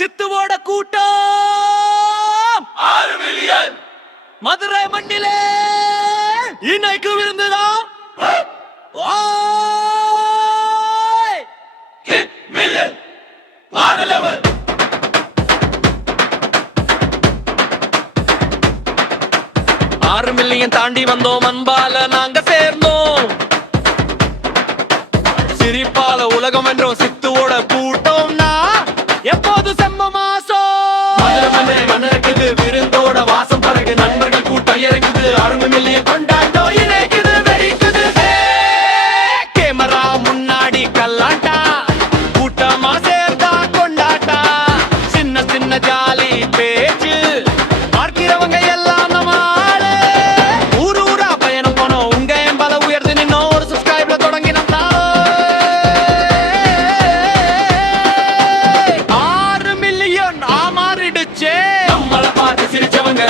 சித்துவோட கூட்டம் 6 மில்லியன். மதுரை மண்ணிலே இன்னைக்கு விருந்துதான். ஹிட் மில்லியன் ஆன லெவல். 6 மில்லியன் தாண்டி வந்தோம், அன்பால நாங்க சேர்ந்தோம், சிரிப்பால உலகம் என்றோம். சித்துவோட கூட்டம்னா எப்போது செம்ம மாசம். மதுரை மன்னருக்குது விருந்தோட வாசம் பறகு, நண்பர்கள் கூட்டம் இறங்குது, 6 மில்லியன் கொண்டாட்டம் இணைக்குது, வெடிக்குது. கேமரா முன்னாடி கல்லாட்டா, கூட்டமா சேர்ந்தா கொண்டாட்டா, சின்ன சின்ன ஜாலி பேச்சு, பார்க்கிறவங்க எல்லாம் நம்ம ஆளு. ஊரு ஊரா பயணம் போனோம், உங்க எம்பல உயர்ந்து நின்னோம், ஒரு சப்ஸ்கிரைப்ல தொடங்கினோம். 6 மில்லியன் ஆமாறிடுச்சே. நம்மள பார்த்து சிரிச்சவங்க,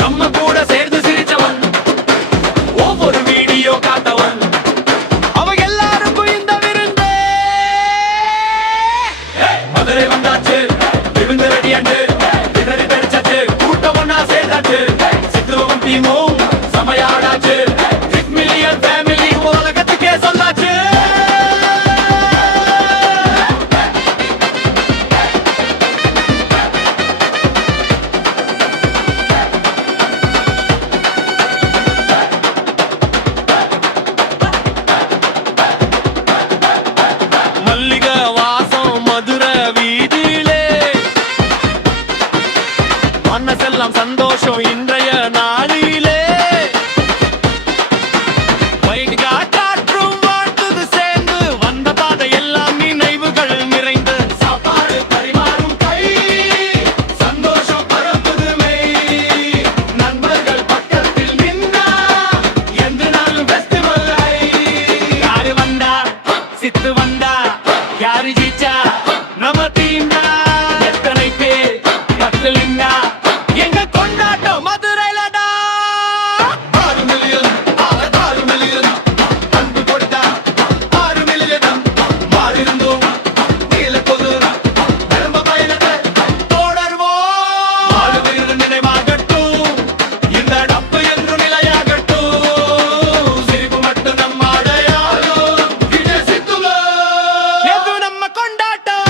நம்ம கூட சேர்ந்து சிரிச்சவன், ஒவ்வொரு வீடியோ காத்தவன், அவங்க எல்லாருக்கும் இந்த விருந்து. மதுரை வந்தாச்சு, விருந்து ரெடியாண்டு, திணறி தெரிச்சாச்சு, கூட்டம் ஒன்னா சேர்ந்தாச்சு, சித்துவம் டீமும் சமையாடாச்சு, 6 மில்லியன் ஃபேமிலி உலகத்துக்கே சொன்னாச்சு. மல்லிக வாசம் மதுரை வீதியிலே, மனசெல்லாம் சந்தோஷம் இன்றைய நாளிலே. வைகா காற்றும் வாழ்த்துது சேர்ந்து, வந்த பாதை எல்லாம் நினைவுகள் நிறைந்து. சாப்பாடு பரிமாறும் கை, சந்தோஷம் பரப்புது மெய், நண்பர்கள் பக்கத்தில் நின்னா என்று நாளும் ஃபெஸ்டிவல் ஐ. யாரு வந்தா சித்து வந்தா, யாரு ஜீச்சா நம்ம டீம்னா, எத்தனை பேர் கத்தலின்னா எங்க கொண்டாட்டம் மதுரைலடா. 6 மில்லியன் 6 மில்லியன் அன்பு கொடுத்தா 6 மில்லியன் மாறிருந்தோம் நீல கொதுரா திரும்ப பயணத்தை தொடர்வோம். வாழ்வில் நினைவாகட்டும், இந்த டப்பு என்று நிலையாகட்டும், சிரிப்பு மட்டும் நம்ம அடையாளம், இது சித்துவ. எது நம்ம கொண்டாட்டம்.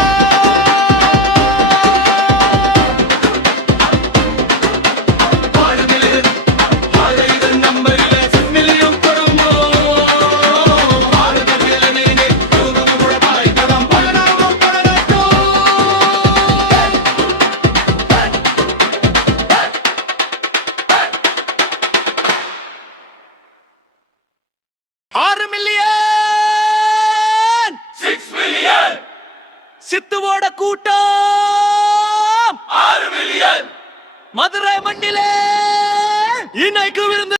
6 மில்லியன் இது நம்பரில் 6 மில்லியன் குடும்பம், 6 மில்லியன் கூட பாய்க்கலாம் பலனாகும் பலனட்டும். 6 மில்லியன் 6 மில்லியன் சித்துவோட கூட்டம் 6 மில்லியன் மதுரை மண்ணிலே இன்னைக்கு விருந்து.